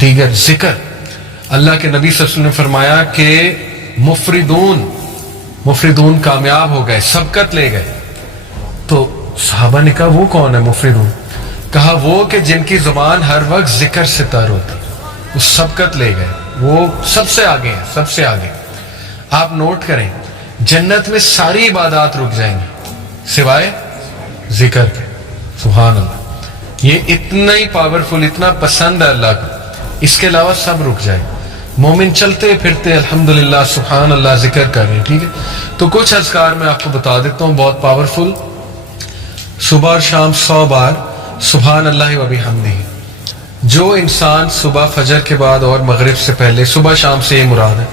دیگر ذکر. اللہ کے نبی صلی اللہ علیہ وسلم نے فرمایا کہ مفردون کامیاب ہو گئے, سبقت لے گئے. تو صحابہ نے کہا وہ کون ہے مفردون؟ کہا وہ کہ جن کی زبان ہر وقت ذکر سے تر ہوتی, وہ سبقت لے گئے, وہ سب سے آگے ہیں, سب سے آگے. آپ نوٹ کریں, جنت میں ساری عبادات رک جائیں گی سوائے ذکر کے. سبحان اللہ, یہ اتنا ہی پاورفل, اتنا پسند ہے اللہ کو, اس کے علاوہ سب رک جائے. مومن چلتے پھرتے الحمدللہ سبحان اللہ ذکر کر رہے ہیں. ٹھیک ہے, تو کچھ اذکار میں آپ کو بتا دیتا ہوں بہت پاورفل. صبح اور شام 100 بار سبحان اللہ و بحمدہ. جو انسان صبح فجر کے بعد اور مغرب سے پہلے, صبح شام سے یہ مراد ہے,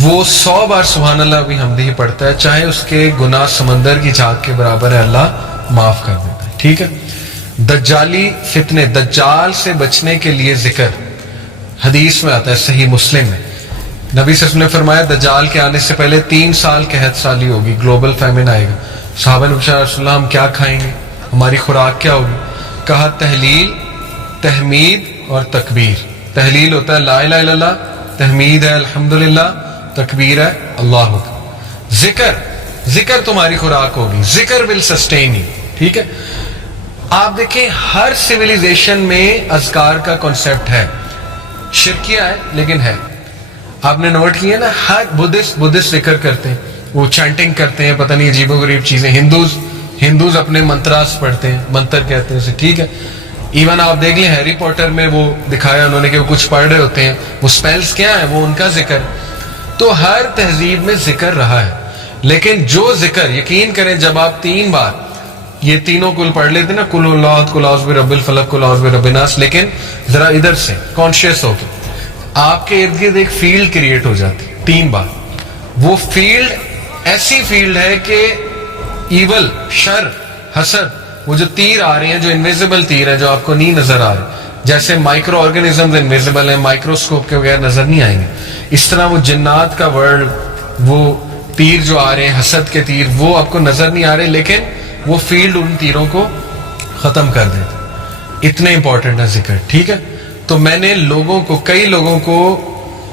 وہ 100 بار سبحان اللہ و بحمدہ پڑھتا ہے, چاہے اس کے گناہ سمندر کی جھاگ کے برابر ہے, اللہ معاف کر دیتا ہے. ٹھیک ہے. دجالی فتنے, دجال سے بچنے کے لیے ذکر حدیث میں آتا ہے, صحیح مسلم میں. نبی صلی اللہ علیہ وسلم نے فرمایا دجال کے آنے سے پہلے 3 سال قحط سالی ہوگی, گلوبل فیمن آئے گا. صحابہ نے پوچھا رسول اللہ ہم کیا کھائیں گے, ہماری خوراک کیا ہوگی؟ کہا تحلیل, تحمید اور تکبیر. تحلیل ہوتا ہے لا الہ الا اللہ, تحمید ہے الحمدللہ, تکبیر ہے اللہ اکبر. ذکر تمہاری خوراک ہوگی, ذکر ول سسٹین یو. ٹھیک ہے. آپ دیکھیں ہر سویلائزیشن میں اذکار کا کنسپٹ ہے, شرکیہ ہے لیکن ہے. آپ نے نوٹ کیا نا, ہر بدھسٹ ذکر کرتے ہیں, وہ چینٹنگ کرتے ہیں, پتہ نہیں عجیب و غریب چیزیں. ہندوز اپنے منتراس پڑھتے ہیں, منتر کہتے ہیں اسے. ٹھیک ہے. ایون آپ دیکھ لیں ہیری پوٹر میں وہ دکھایا انہوں نے کہ وہ کچھ پڑھ رہے ہوتے ہیں, وہ سپیلز کیا ہیں, وہ ان کا ذکر. تو ہر تہذیب میں ذکر رہا ہے, لیکن جو ذکر یقین کریں جب آپ 3 بار یہ تینوں کل پڑھ لیتے نا, کل اللہ, کل اعوذ برب الفلق, کل اعوذ برب الناس, لیکن ذرا ادھر سے کانشیس ہو کے آپ کے ارد گرد ایک فیلڈ کریٹ ہو جاتی 3 بار. وہ فیلڈ ایسی فیلڈ ہے کہ ایول, شر, حسد, وہ جو تیر آ رہے ہیں, جو انویزیبل تیر ہیں جو آپ کو نہیں نظر آ رہے, جیسے مائکرو آرگنزمز انویزیبل ہیں, مائکروسکوپ کے بغیر نظر نہیں آئیں گے, اس طرح وہ جنات کا ورلڈ, وہ تیر جو آ رہے ہیں حسد کے تیر, وہ آپ کو نظر نہیں آ رہے, لیکن وہ فیلڈ ان تیروں کو ختم کر دیتا. اتنے امپورٹنٹ ہے ذکر. ٹھیک ہے. تو میں نے کئی لوگوں کو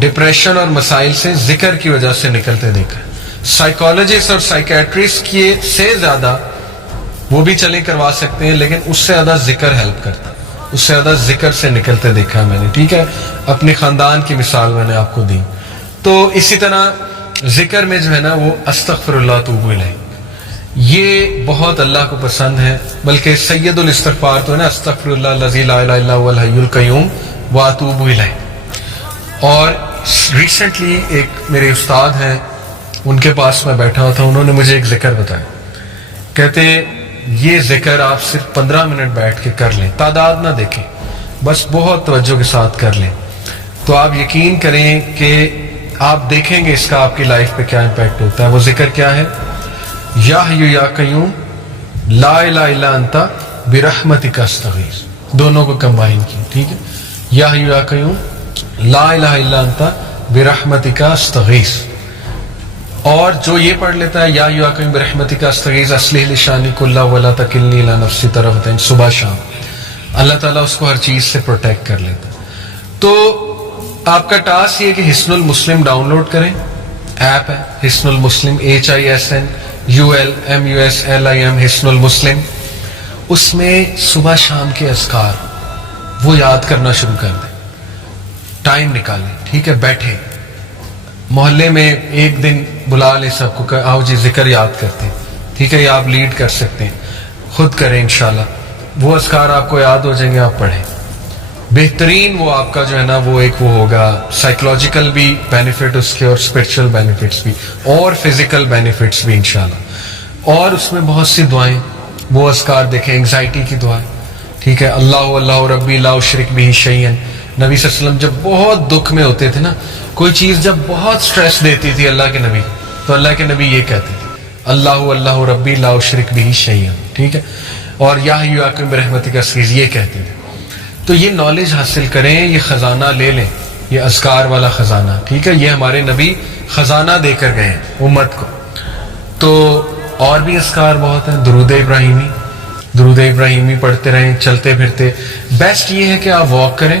ڈپریشن اور مسائل سے ذکر کی وجہ سے نکلتے دیکھا. سائیکالوجسٹ اور سائیکیٹرسٹ کی سے زیادہ وہ بھی چلیں کروا سکتے ہیں, لیکن اس سے زیادہ ذکر ہیلپ کرتا ہے, اس سے زیادہ ذکر سے نکلتے دیکھا ہے میں نے. ٹھیک ہے. اپنے خاندان کی مثال میں نے آپ کو دی. تو اسی طرح ذکر میں جو ہے نا وہ استغفر اللہ توب الیہ, یہ بہت اللہ کو پسند ہے. بلکہ سید الاستغفار تو ہے نا, استغفر اللہ الذی لا الہ الا هو الحی القیوم واتوب الیہ. اور ریسنٹلی ایک میرے استاد ہیں, ان کے پاس میں بیٹھا ہوا تھا, انہوں نے مجھے ایک ذکر بتایا. کہتے یہ ذکر آپ صرف 15 منٹ بیٹھ کے کر لیں, تعداد نہ دیکھیں, بس بہت توجہ کے ساتھ کر لیں, تو آپ یقین کریں کہ آپ دیکھیں گے اس کا آپ کی لائف پہ کیا امپیکٹ ہوتا ہے. وہ ذکر کیا ہے؟ یا حی یا قیوم لا الہ الا انت برحمتک استغیث. دونوں کو کمبائن کی. ٹھیک ہے. یا حی یا قیوم لا الہ الا انت برحمتک استغیث. اور جو یہ پڑھ لیتا ہے یا حی یا قیوم برحمتک استغیث اصلح لی شانی کلہ ولا تکلنی الی نفسی طرفۃ عین, صبح شام اللہ تعالیٰ اس کو ہر چیز سے پروٹیکٹ کر لیتا ہے. تو آپ کا ٹاسک یہ کہ حصن المسلم ڈاؤن لوڈ کریں. ایپ ہے حصن المسلم, HISNULMUSLIM, حصن المسلم. اس میں صبح شام کے اذکار وہ یاد کرنا شروع کر دیں, ٹائم نکالیں. ٹھیک ہے. بیٹھیں, محلے میں ایک دن بلا لیں سب کو, آؤ جی ذکر یاد کرتے ہیں. ٹھیک ہے. یا آپ لیڈ کر سکتے ہیں, خود کریں انشاءاللہ. وہ اذکار آپ کو یاد ہو جائیں گے, آپ پڑھیں. بہترین وہ آپ کا جو ہے نا وہ ایک وہ ہوگا, سائیکولوجیکل بھی بینیفٹ اس کے, اور اسپرچل بینیفٹس بھی, اور فزیکل بینیفٹس بھی انشاءاللہ. اور اس میں بہت سی دعائیں, وہ اذکار دیکھیں, انگزائٹی کی دعائیں. ٹھیک ہے. اللہ ربی لا اشرک بہ شیئا. نبی صلی اللہ علیہ وسلم جب بہت دکھ میں ہوتے تھے نا, کوئی چیز جب بہت سٹریس دیتی تھی اللہ کے نبی, تو اللہ کے نبی یہ کہتے تھے اللہ ربی لا اشرک بہ شیئا. ٹھیک ہے. اور یا حی یا قیوم برحمتک استغیث یہ کہتے تھے. تو یہ نالج حاصل کریں, یہ خزانہ لے لیں, یہ اذکار والا خزانہ. ٹھیک ہے. یہ ہمارے نبی خزانہ دے کر گئے ہیں امت کو. تو اور بھی اذکار بہت ہیں. درود ابراہیمی پڑھتے رہیں چلتے پھرتے. بیسٹ یہ ہے کہ آپ واک کریں,